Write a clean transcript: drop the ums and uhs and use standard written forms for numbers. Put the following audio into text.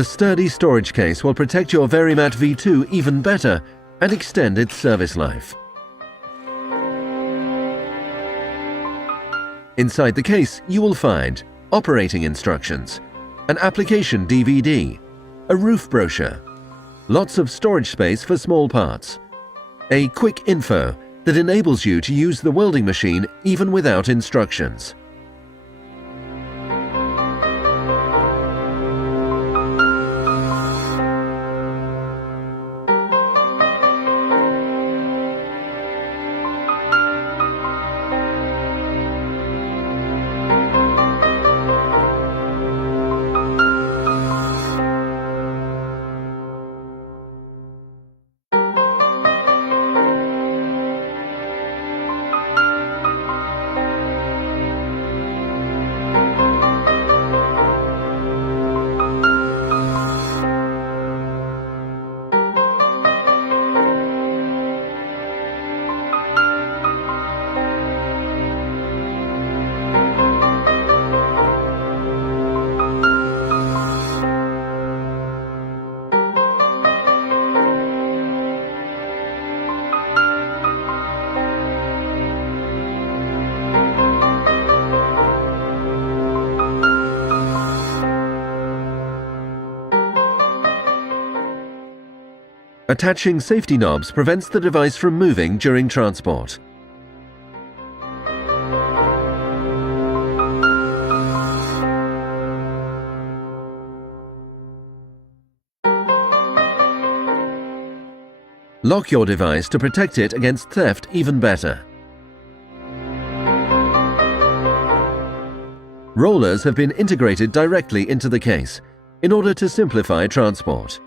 The sturdy storage case will protect your VARIMAT V2 even better and extend its service life. Inside the case, you will find operating instructions, an application DVD, a roof brochure, lots of storage space for small parts, a quick info that enables you to use the welding machine even without instructions. Attaching safety knobs prevents the device from moving during transport. Lock your device to protect it against theft even better. Rollers have been integrated directly into the case in order to simplify transport.